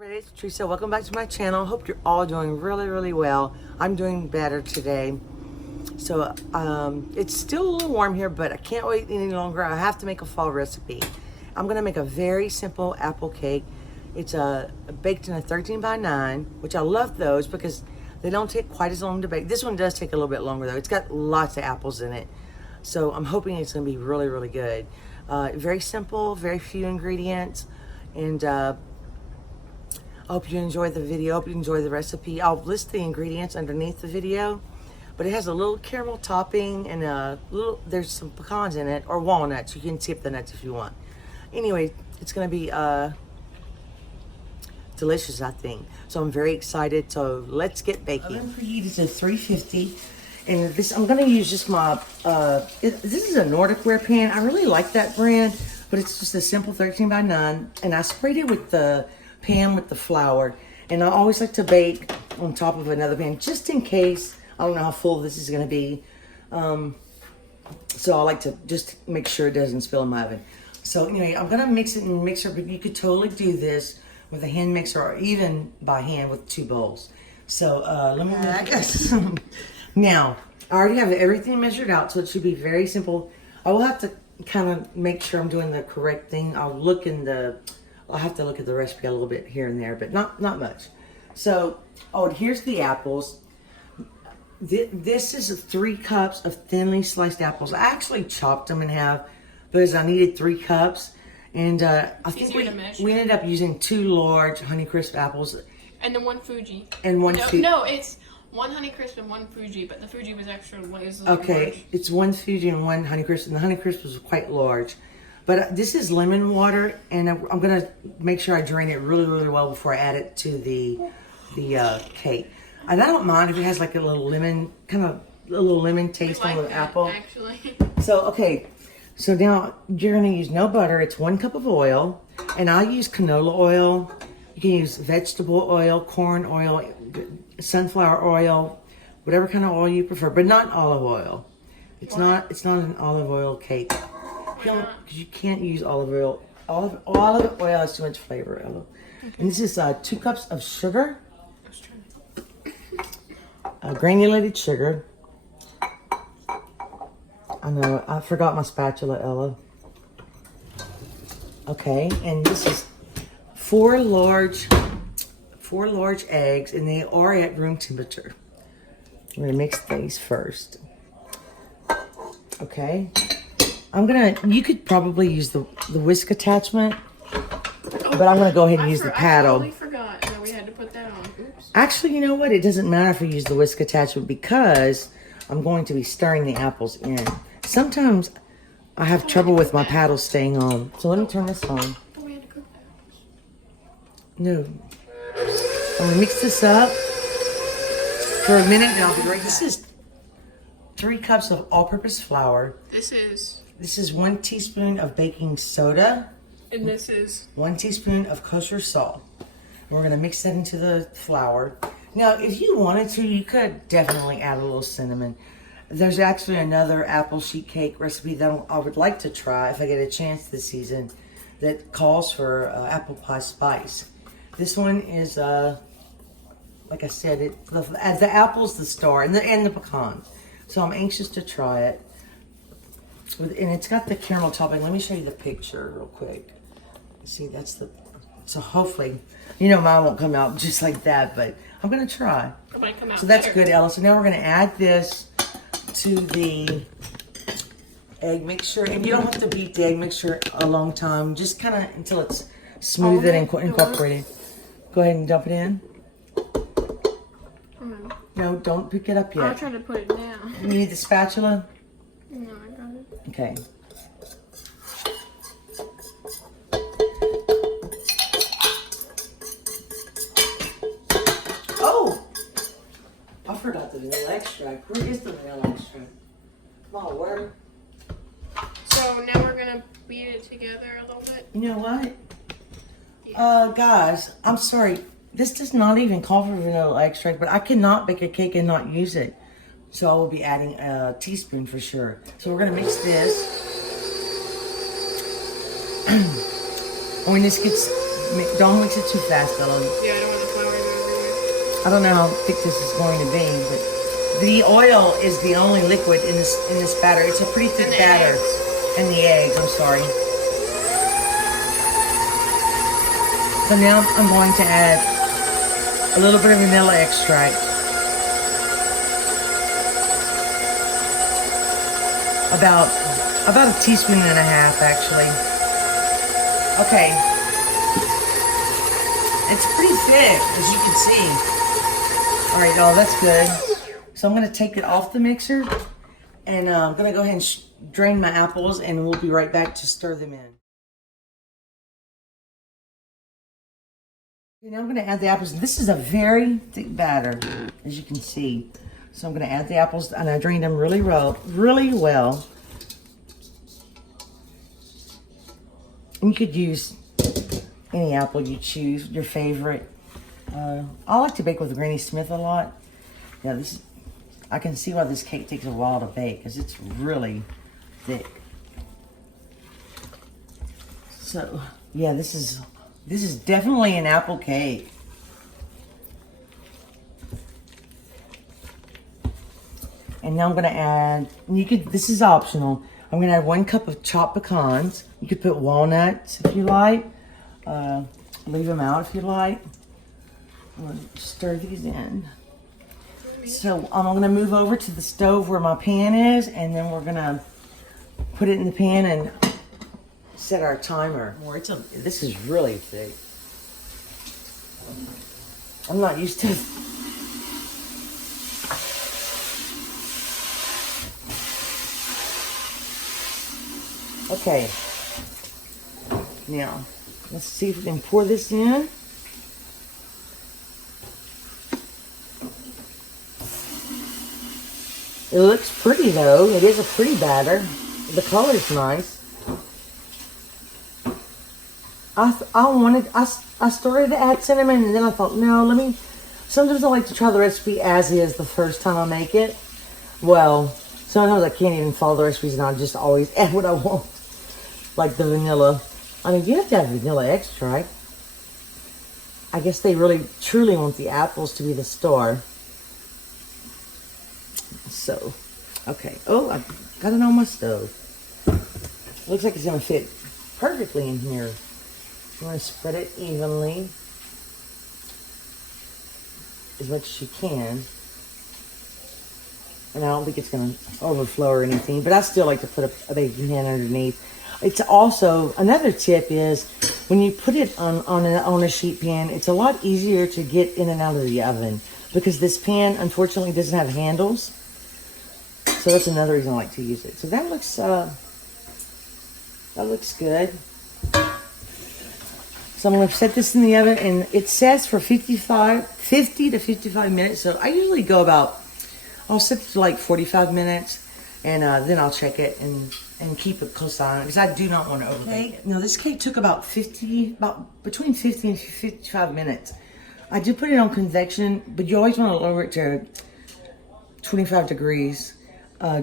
Everybody, it's Tressa. Welcome back to my channel. Hope you're all doing really well. I'm doing better today. So it's still a little warm here, but I can't wait any longer. I have to make a fall recipe. I'm gonna make a very simple apple cake. It's baked in a 13 by 9, which I love those because they don't take quite as long to bake. This one does take a little bit longer though. It's got lots of apples in it. So I'm hoping it's gonna be really good. Very simple, very few ingredients, and I hope you enjoy the video. I hope you enjoy the recipe. I'll list the ingredients underneath the video, but it has a little caramel topping and there's some pecans in it, or walnuts. You can skip the nuts if you want. Anyway, it's gonna be delicious, I think. So I'm very excited. So let's get baking. Oven preheated to 350, and this I'm gonna use just my this is a Nordic Ware pan. I really like that brand, but it's just a simple 13 by 9, and I sprayed it with the pan with the flour, and I always like to bake on top of another pan just in case. I don't know how full this is going to be, so I like to just make sure it doesn't spill in my oven. So anyway, I'm going to mix it in a mixer, but you could totally do this with a hand mixer or even by hand with 2 bowls. So let me now I already have everything measured out, so it should be very simple. I will have to kind of make sure I'm doing the correct thing. I'll have to look at the recipe a little bit here and there, but not much. So, and here's the apples. This is 3 cups of thinly sliced apples. I actually chopped them in half because I needed 3 cups. And I think we ended up using 2 large Honeycrisp apples. And then 1 Fuji. And one No, it's 1 Honeycrisp and 1 Fuji, but the Fuji was extra large. Okay, it's 1 Fuji and 1 Honeycrisp, and the Honeycrisp was quite large. But this is lemon water, and I'm gonna make sure I drain it really well before I add it to the cake. And I don't mind if it has like a little lemon, taste on the apple. Actually. So okay, so now you're gonna use no butter. It's 1 cup of oil, and I use canola oil. You can use vegetable oil, corn oil, sunflower oil, whatever kind of oil you prefer, but not olive oil. It's not an olive oil cake. Because you can't use olive oil. Olive oil has too much flavor. Okay. And this is 2 cups of sugar. Granulated sugar. I know, I forgot my spatula, Ella. Okay, and this is 4 large eggs, and they are at room temperature. I'm gonna mix these first. Okay. You could probably use the whisk attachment, but I'm gonna go ahead and use the paddle. I totally forgot that we had to put that on. Oops. Actually, you know what? It doesn't matter if we use the whisk attachment because I'm going to be stirring the apples in. Sometimes I have trouble with my paddle staying on. So let me turn this on. Oh, we had to cook that. No. I'm gonna mix this up for a minute and I'll be right back. This is 3 cups of all-purpose flour. This is 1 teaspoon of baking soda. And this is 1 teaspoon of kosher salt. And we're gonna mix that into the flour. Now, if you wanted to, you could definitely add a little cinnamon. There's actually another apple sheet cake recipe that I would like to try if I get a chance this season that calls for apple pie spice. This one is, like I said, the apple's the star, and the pecan. So I'm anxious to try it. And it's got the caramel topping. Let me show you the picture real quick. See, so hopefully, mine won't come out just like that, but I'm gonna try. It might come out so that's better. Good, Ella. So now we're gonna add this to the egg mixture. And you don't have to beat the egg mixture a long time, just kind of until it's smooth and incorporated. Go ahead and dump it in. No, don't pick it up yet. I'll try to put it down. You need the spatula? No, I got it. Okay. Oh! I forgot the vanilla extract. Where is the vanilla extract? My word. So now we're gonna beat it together a little bit. You know what? Guys, I'm sorry. This does not even call for vanilla extract, but I cannot bake a cake and not use it. So I will be adding a teaspoon for sure. So we're gonna mix this. When this gets Don't mix it too fast, Ella. Yeah, I don't want the flour to go everywhere. I don't know how thick this is going to be, but the oil is the only liquid in this batter. It's a pretty thick batter. And the eggs, I'm sorry. So now I'm going to add a little bit of vanilla extract. About a teaspoon and a half, actually. Okay. It's pretty thick, as you can see. All right, y'all, that's good. So I'm gonna take it off the mixer, and I'm gonna go ahead and drain my apples, and we'll be right back to stir them in. Okay, now I'm gonna add the apples. This is a very thick batter, as you can see. So I'm gonna add the apples, and I drained them really well. And you could use any apple you choose, your favorite. I like to bake with Granny Smith a lot. Yeah, I can see why this cake takes a while to bake, because it's really thick. So yeah, this is definitely an apple cake. And now I'm gonna add, this is optional. I'm gonna add 1 cup of chopped pecans. You could put walnuts if you like. Leave them out if you like. I'm gonna stir these in. So I'm gonna move over to the stove where my pan is, and then we're gonna put it in the pan and set our timer. This is really thick. I'm not used to it. Okay, now let's see if we can pour this in. It looks pretty though. It is a pretty batter. The color's nice. I started to add cinnamon, and then I thought, no, sometimes I like to try the recipe as is the first time I make it. Well, sometimes I can't even follow the recipes, and I just always add what I want. Like the vanilla. I mean, you have to have vanilla extract. I guess they really, truly want the apples to be the star. So, okay. Oh, I got it on my stove. Looks like it's going to fit perfectly in here. I'm going to spread it evenly. As much as you can. And I don't think it's going to overflow or anything. But I still like to put a baking pan underneath. It's also, another tip is, when you put it on a sheet pan, it's a lot easier to get in and out of the oven. Because this pan, unfortunately, doesn't have handles. So that's another reason I like to use it. So that looks good. So I'm going to set this in the oven, and it says for 50 to 55 minutes. So I usually go I'll set it for like 45 minutes, and then I'll check it and keep a close eye on it, because I do not want to overbake it. Now this cake took about between 50 and 55 minutes. I did put it on convection, but you always want to lower it to 25 degrees. I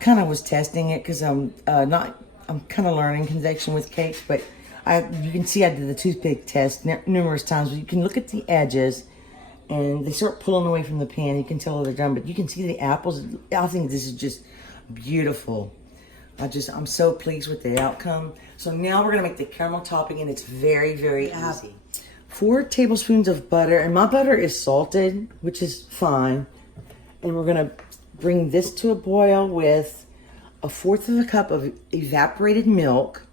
kind of was testing it, because I'm kind of learning convection with cakes, but you can see I did the toothpick test numerous times. But you can look at the edges, and they start pulling away from the pan. You can tell they're done, but you can see the apples. I think this is just beautiful. I'm so pleased with the outcome. So now we're gonna make the caramel topping, and it's very, very easy. 4 tablespoons of butter, and my butter is salted, which is fine. And we're gonna bring this to a boil with 1/4 of a cup of evaporated milk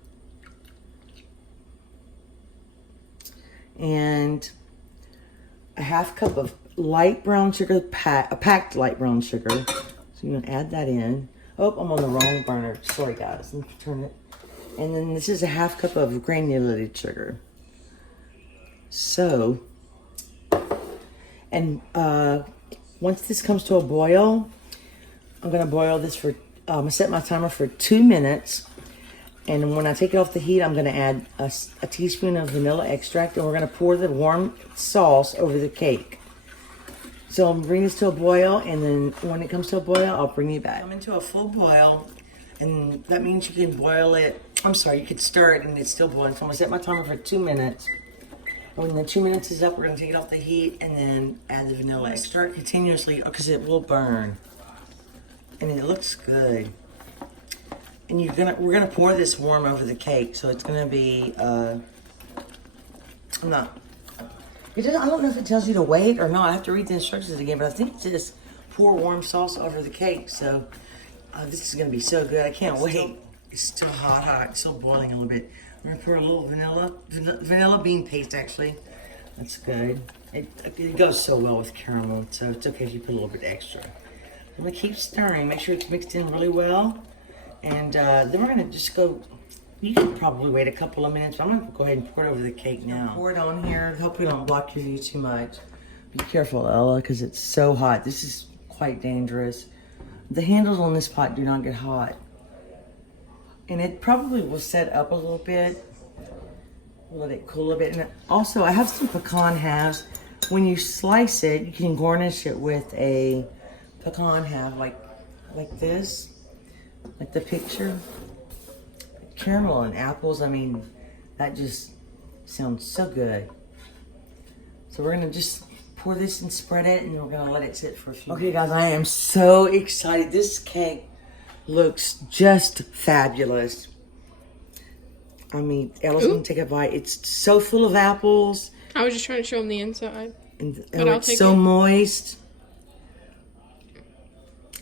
and a 1/2 cup of light brown sugar, a packed light brown sugar. So you're gonna add that in. Oh, I'm on the wrong burner. Sorry guys, let me turn it. And then this is a 1/2 cup of granulated sugar. So, and once this comes to a boil, I'm gonna boil this for, I'm gonna set my timer for 2 minutes. And when I take it off the heat, I'm gonna add a teaspoon of vanilla extract, and we're gonna pour the warm sauce over the cake. So I'm bringing this to a boil, and then when it comes to a boil, I'll bring you back. I'm into a full boil, and that means you can boil it. I'm sorry, you could stir it and it's still boiling. So I'm gonna set my timer for 2 minutes. When the 2 minutes is up, we're gonna take it off the heat and then add the vanilla extract continuously because it will burn. And it looks good. And we're gonna pour this warm over the cake, so it's gonna be I don't know if it tells you to wait or not. I have to read the instructions again, but I think it says pour warm sauce over the cake. So this is gonna be so good. I can't wait. It's still hot. It's still boiling a little bit. I'm gonna pour a little vanilla bean paste actually. That's good. It goes so well with caramel, so it's okay if you put a little bit extra. I'm gonna keep stirring, make sure it's mixed in really well. And then we're gonna just go, you can probably wait a couple of minutes, but I'm gonna go ahead and pour it over the cake now. Pour it on here, hope we don't block your view too much. Be careful, Ella, because it's so hot. This is quite dangerous. The handles on this pot do not get hot. And it probably will set up a little bit. Let it cool a bit. And also, I have some pecan halves. When you slice it, you can garnish it with a pecan half like this, like the picture. Caramel and apples, I mean, that just sounds so good. So we're gonna just pour this and spread it, and we're gonna let it sit for a few minutes. Okay guys, I am so excited. This cake looks just fabulous. I mean, Ella's gonna take a bite. It's so full of apples. I was just trying to show them the inside. And it's so moist.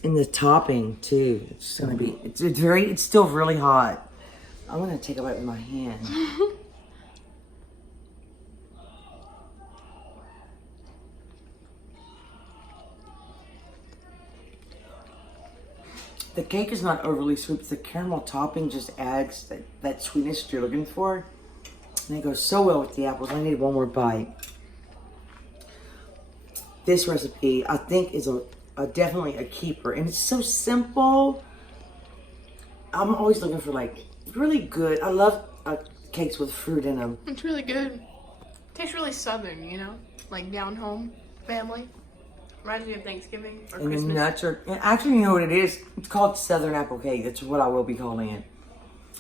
And the topping too. It's gonna be, it's still really hot. I'm gonna take a bite with my hand. The cake is not overly sweet, but the caramel topping just adds that sweetness that you're looking for. And it goes so well with the apples. I need one more bite. This recipe, I think, is definitely a keeper. And it's so simple. I'm always looking for, like, really good. I love cakes with fruit in them. It's really good. Tastes really southern, you know? Like down home family. Reminds me of Thanksgiving or and Christmas. The nuts are, actually, you know what it is? It's called Southern Apple Cake. That's what I will be calling it.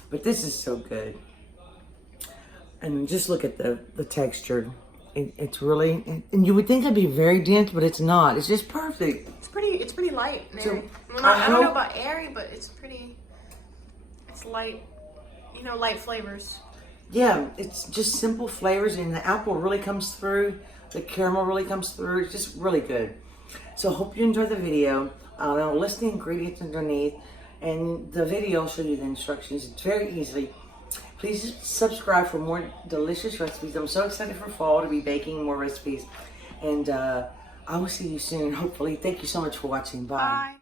But this is so good. And just look at the texture. It's really, and you would think it'd be very dense, but it's not. It's just perfect. It's pretty light and airy. So, I don't know about airy, but it's light, you know, light flavors. Yeah, it's just simple flavors, and the apple really comes through. The caramel really comes through. It's just really good. So hope you enjoyed the video. I'll list the ingredients underneath, and the video will show you the instructions. It's very easy. Please subscribe for more delicious recipes. I'm so excited for fall to be baking more recipes. And I will see you soon, hopefully. Thank you so much for watching. Bye. Bye.